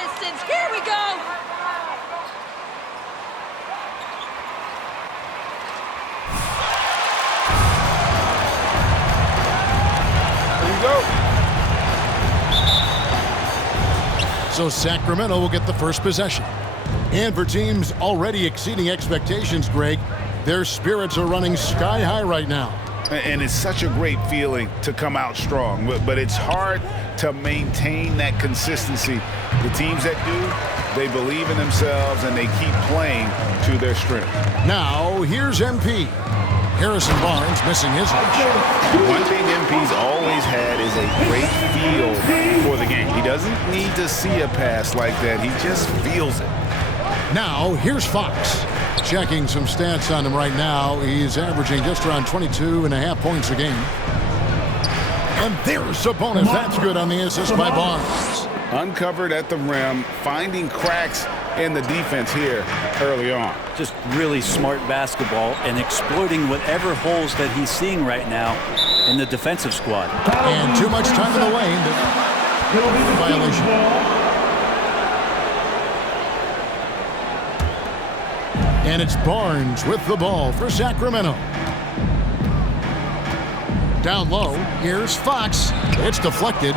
distance. Here we go. There you go. So Sacramento will get the first possession. And for teams already exceeding expectations, Greg, their spirits are running sky high right now. And it's such a great feeling to come out strong, but it's hard to maintain that consistency. The teams that do, they believe in themselves and they keep playing to their strength. Now, here's MP. Harrison Barnes missing his shot. One thing MP's always had is a great feel for the game. He doesn't need to see a pass like that. He just feels it. Now, here's Fox. Checking some stats on him right now. He's averaging just around 22.5 points a game. And there's Sabonis. That's good on the assist by Barnes. Uncovered at the rim, finding cracks in the defense here early on. Just really smart basketball and exploiting whatever holes that he's seeing right now in the defensive squad. And too much time in the lane. Violation. And it's Barnes with the ball for Sacramento. Down low, here's Fox. It's deflected.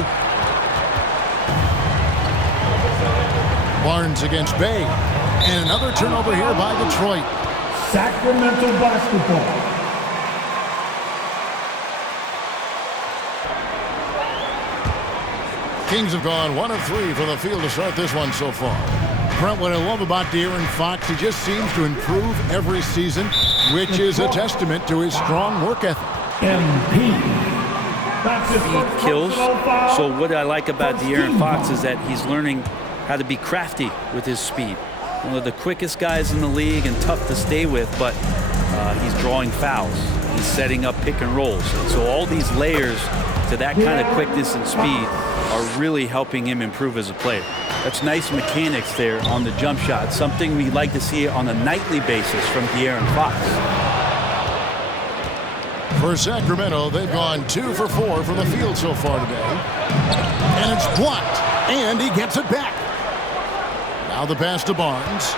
Barnes against Bay. And another turnover here by Detroit. Sacramento basketball. Kings have gone 1 of 3 from the field to start this one so far. Brent, what I love about De'Aaron Fox, he just seems to improve every season, which is a testament to his strong work ethic. MP. Speed kills. So what I like about De'Aaron Fox is that he's learning how to be crafty with his speed. One of the quickest guys in the league and tough to stay with, but he's drawing fouls. He's setting up pick and rolls. And so all these layers to that kind of quickness and speed are really helping him improve as a player. That's nice mechanics there on the jump shot, something we like to see on a nightly basis from De'Aaron Fox. For Sacramento, they've gone 2 for 4 from the field so far today. And it's blocked, and he gets it back. Now the pass to Barnes.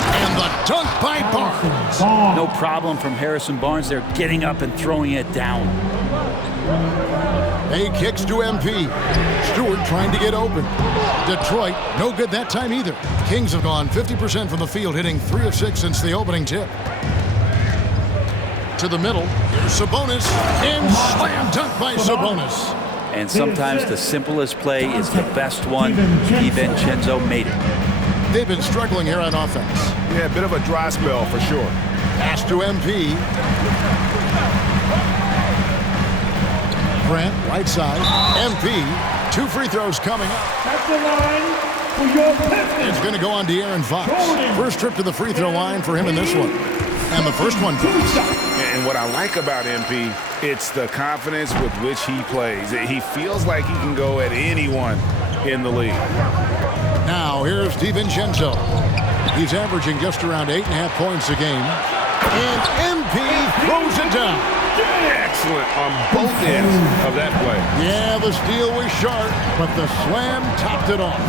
And the dunk by Barnes. No problem from Harrison Barnes. They're getting up and throwing it down. A kicks to MP. Stewart trying to get open. Detroit, no good that time either. Kings have gone 50% from the field, hitting 3 of 6 since the opening tip. To the middle, here's Sabonis, and slam dunk by Sabonis. And sometimes the simplest play is the best one. DiVincenzo made it. They've been struggling here on offense. Yeah, a bit of a dry spell for sure. Pass to MP. Grant, right side. MP, 2 free throws coming up. At the line for your Pistons. It's going to go on De'Aaron Fox. First trip to the free throw line for him in this one. And the first one goes. And what I like about MP, it's the confidence with which he plays. He feels like he can go at anyone in the league. Now here's DiVincenzo. He's averaging just around 8.5 points a game. And MP throws it down. Excellent on both ends of that play. Yeah, the steal was sharp, but the slam topped it off.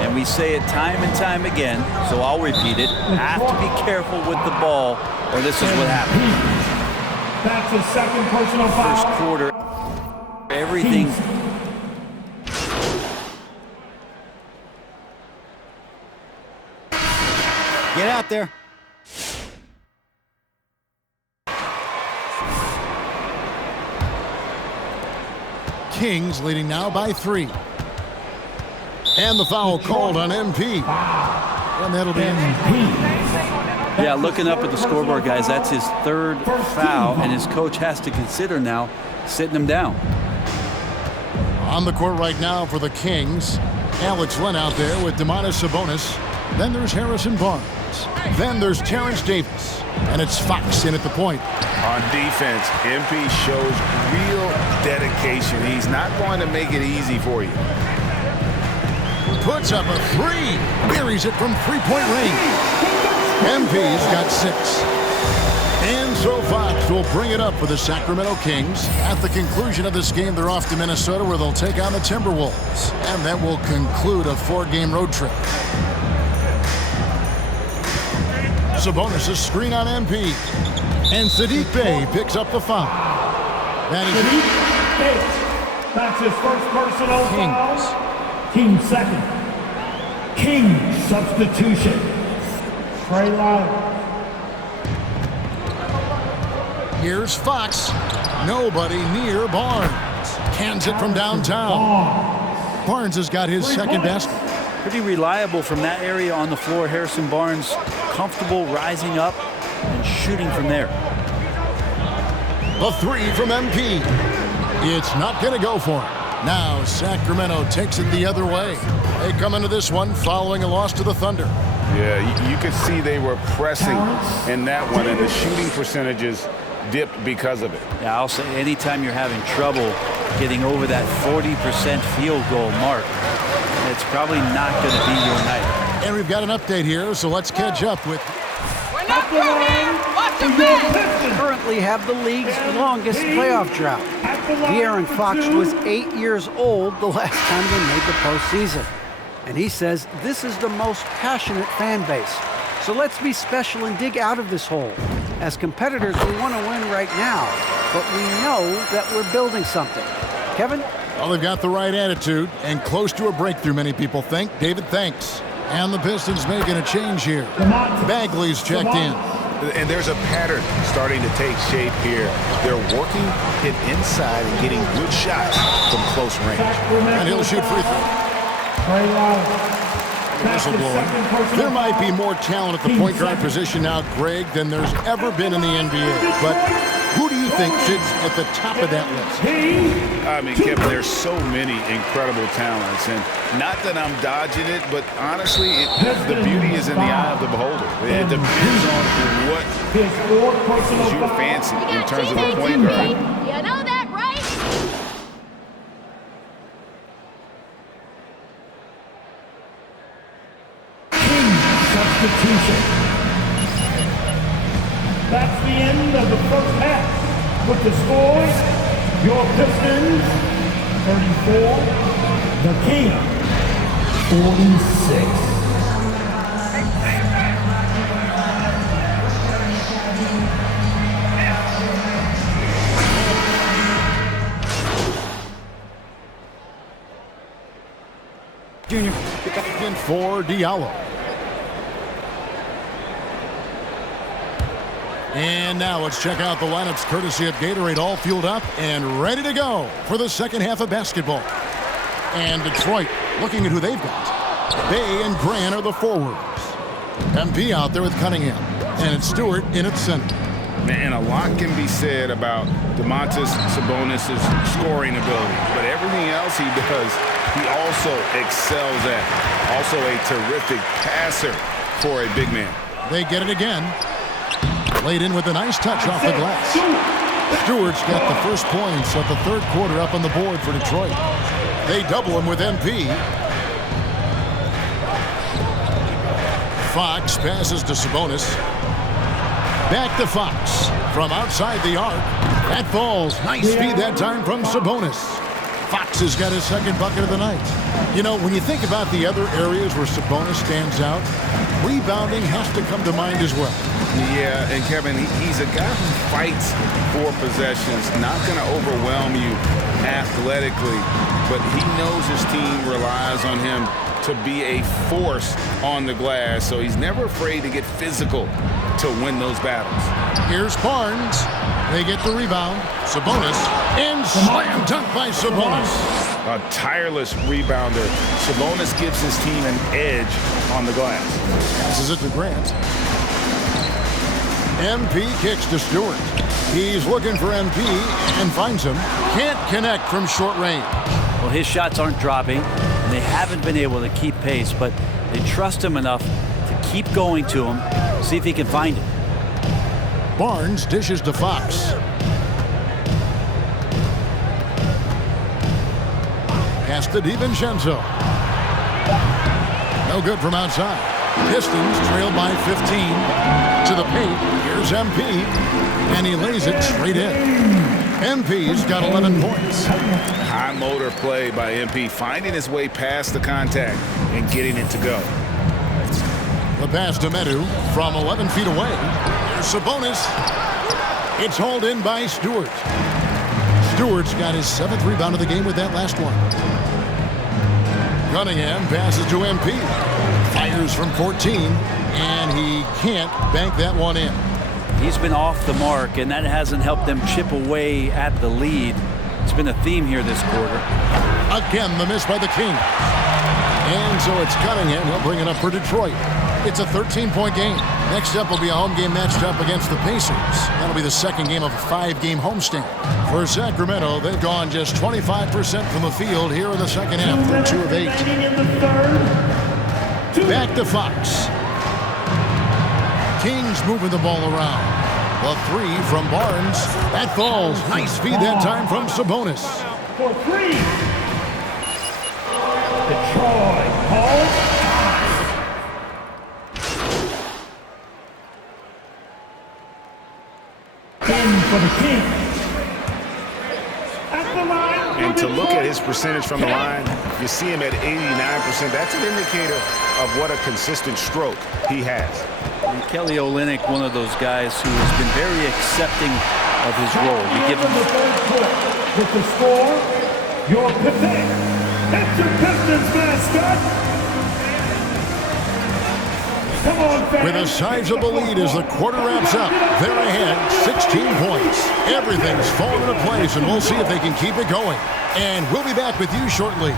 And we say it time and time again, so I'll repeat it. Have to be careful with the ball, or this is what happens. That's a second personal foul. First quarter, everything. Get out there. Kings leading now by 3. And the foul called on MP. And that'll be Yeah, looking up at the scoreboard, guys, that's his 3rd foul, and his coach has to consider now sitting him down. On the court right now for the Kings, Alex Len out there with Domantas Sabonis. Then there's Harrison Barnes. Then there's Terrence Davis. And it's Fox in at the point. On defense, MP shows real dedication. He's not going to make it easy for you. Puts up a 3. Buries it from 3-point range. MP's got 6. And so Fox will bring it up for the Sacramento Kings. At the conclusion of this game, they're off to Minnesota where they'll take on the Timberwolves. And that will conclude a 4-game road trip. Sabonis' screen on MP. And Saddiq Bey picks up the foul. That is Bey. That's his first personal foul. Team second. King substitution. Trey Lyles. Here's Fox. Nobody near Barnes. Cans it from downtown. Barnes has got his second basket. Pretty reliable from that area on the floor. Harrison Barnes comfortable rising up and shooting from there. A 3 from MP. It's not going to go for him. Now Sacramento takes it the other way. They come into this one following a loss to the Thunder. Yeah, you could see they were pressing in that one, and the shooting percentages dipped because of it. Yeah, I'll say anytime you're having trouble getting over that 40% field goal mark, it's probably not going to be your night. And we've got an update here, so let's catch up with... We're not moving! Watch your back! Currently have the league's longest playoff drought. De'Aaron Fox was 8 years old the last time they made the postseason. And he says this is the most passionate fan base. So let's be special and dig out of this hole. As competitors, we want to win right now, but we know that we're building something. Kevin? Well, they've got the right attitude and close to a breakthrough, many people think. David, thanks. And the Pistons making a change here. Bagley's checked in. And there's a pattern starting to take shape here. They're working it inside and getting good shots from close range. And he'll shoot free throw. There might be more talent at the point guard position now, Greg, than there's ever been in the NBA. But who do you think sits at the top of that list? I mean, Kevin, there's so many incredible talents. And not that I'm dodging it, but honestly, the beauty is in the eye of the beholder. It depends on what is your fancy in terms of the point guard. You know that, right? Substitution. That's the end of the first half. With the score, your Pistons 34, the Kings 46. Junior in for Diallo. And now let's check out the lineups courtesy of Gatorade, all fueled up and ready to go for the second half of basketball. And Detroit looking at who they've got. Bey and Grant are the forwards. MP out there with Cunningham. And it's Stewart in at center. And a lot can be said about Domantas Sabonis' scoring ability. But everything else he does, he also excels at. Also a terrific passer for a big man. They get it again. Laid in with a nice touch off the glass. Stewart's got the first points of the third quarter up on the board for Detroit. They double him with MP. Fox passes to Sabonis. Back to Fox from outside the arc. That falls. Nice feed that time from Sabonis. Fox has got his second bucket of the night. You know, when you think about the other areas where Sabonis stands out, rebounding has to come to mind as well. Yeah, and Kevin, he's a guy who fights for possessions, not going to overwhelm you athletically, but he knows his team relies on him to be a force on the glass, so he's never afraid to get physical to win those battles. Here's Barnes. They get the rebound. Sabonis, and slam dunk by Sabonis. A tireless rebounder. Sabonis gives his team an edge on the glass. Passes it to Grant. MP kicks to Stewart. He's looking for MP and finds him. Can't connect from short range. Well, his shots aren't dropping, and they haven't been able to keep pace, but they trust him enough to keep going to him, see if he can find it. Barnes dishes to Fox. Pass to DiVincenzo. No good from outside. Pistons trail by 15. To the paint. Here's MP. And he lays it straight in. MP's got 11 points. High motor play by MP, finding his way past the contact and getting it to go. The pass to Medu from 11 feet away. There's Sabonis. It's hauled in by Stewart. Stewart's got his 7th rebound of the game with that last one. Cunningham passes to MP. Fires from 14, and he can't bank that one in. He's been off the mark, and that hasn't helped them chip away at the lead. It's been a theme here this quarter. Again, the miss by the Kings. And so it's Cunningham. He'll bring it up for Detroit. It's a 13-point game. Next up will be a home game matched up against the Pacers. That'll be the second game of a 5-game homestand. For Sacramento, they've gone just 25% from the field here in the second half. They're 2 of 8. Back to Fox. Kings moving the ball around. The 3 from Barnes. That falls. Nice feed that time from Sabonis. For 3. Detroit calls. In for the Kings. At the line. And to look at his percentage from the line, you see him at 89%. That's an indicator of what a consistent stroke he has. And Kelly Olynyk, one of those guys who has been very accepting of his role. You give him the third quarter with the score, your Pistons. It's your Pistons mascot. Come on, fans. With a sizable lead as the quarter wraps up, they're ahead 16 points. Everything's falling into place, and we'll see if they can keep it going. And we'll be back with you shortly.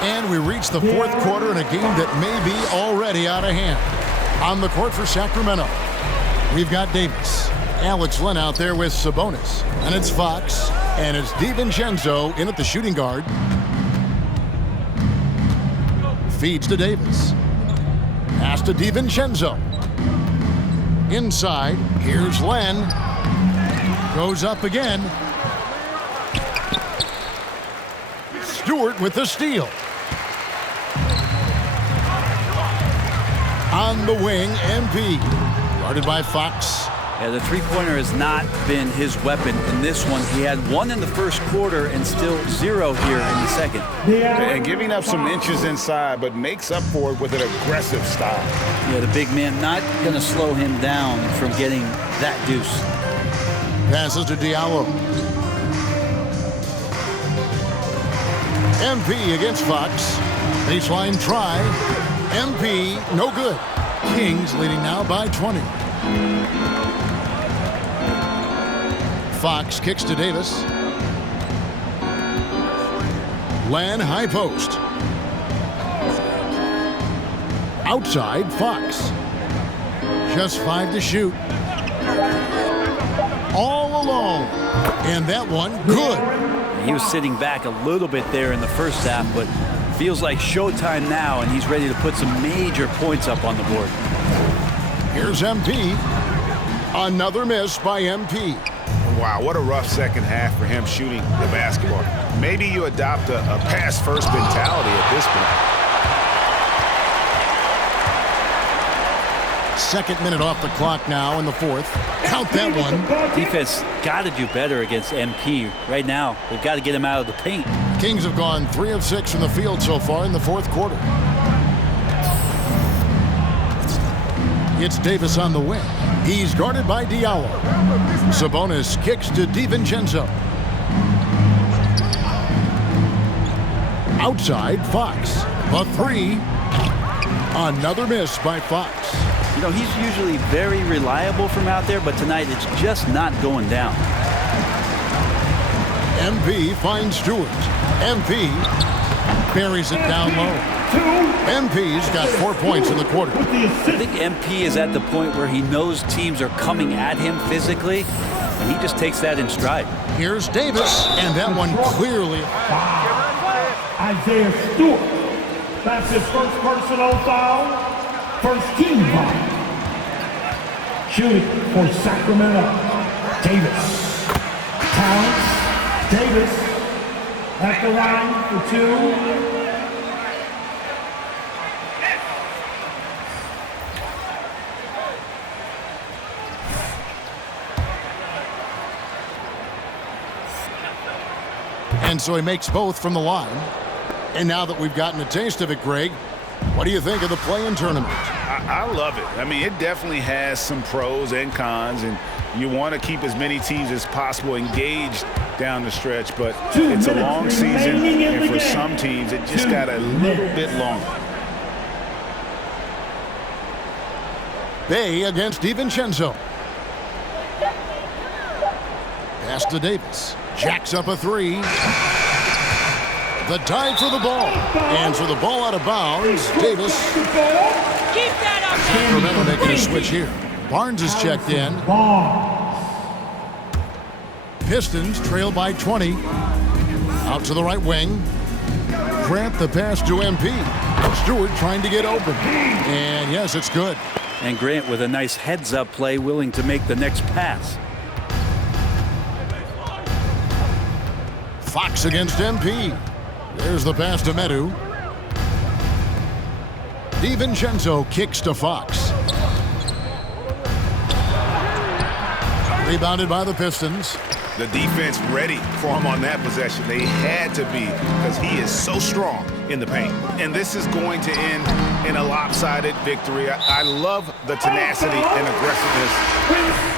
And we reach the 4th quarter in a game that may be already out of hand. On the court for Sacramento, we've got Davis. Alex Len out there with Sabonis. And it's Fox. And it's DiVincenzo in at the shooting guard. Feeds to Davis. Pass to DiVincenzo. Inside, here's Len. Goes up again. Stewart with the steal. On the wing, MP. Guarded by Fox. Yeah, the three-pointer has not been his weapon in this one. He had 1 in the first quarter and still 0 here in the second. And giving up some inches inside, but makes up for it with an aggressive style. Yeah, the big man not going to slow him down from getting that deuce. Passes to Diallo. MP against Fox. Baseline try. MP, no good. Kings leading now by 20. Fox kicks to Davis. Len high post. Outside, Fox. Just 5 to shoot. All alone. And that one, good. He was sitting back a little bit there in the first half, but feels like showtime now, and he's ready to put some major points up on the board. Here's MP. Another miss by MP. Wow, what a rough second half for him shooting the basketball. Maybe you adopt a pass-first mentality at this point. Second minute off the clock now in the 4th. Count that one. Defense got to do better against MP right now. They've got to get him out of the paint. Kings have gone 3 of 6 from the field so far in the 4th quarter. It's Davis on the wing. He's guarded by Diallo. Sabonis kicks to DiVincenzo. Outside, Fox. A 3. Another miss by Fox. You know, he's usually very reliable from out there, but tonight it's just not going down. MP finds Stewart. MP buries it down low. MP's got 4 points in the quarter. I think MP is at the point where he knows teams are coming at him physically, and he just takes that in stride. Here's Davis, and that one clearly. Isaiah Stewart. That's his first personal foul. First team foul. Shooting for Sacramento. Davis. Talents. Davis at the line for 2. And so he makes both from the line. And now that we've gotten a taste of it, Greg, what do you think of the play-in tournament? I love it. I mean, it definitely has some pros and cons, and you want to keep as many teams as possible engaged down the stretch, but it's a long season, and for some teams, it just got a little bit longer. Bay against DiVincenzo. Pass to Davis. Jacks up a three. The dive for the ball. And for the ball out of bounds, Davis. Keep that up. Sacramento making a switch here. Barnes is checked in. Pistons trail by 20. Out to the right wing. Grant the pass to MP. Stewart trying to get open. And yes, it's good. And Grant with a nice heads-up play, willing to make the next pass. Fox against MP. There's the pass to Medu. DiVincenzo kicks to Fox. Rebounded by the Pistons. The defense ready for him on that possession. They had to be, because he is so strong in the paint. And this is going to end in a lopsided victory. I love the tenacity and aggressiveness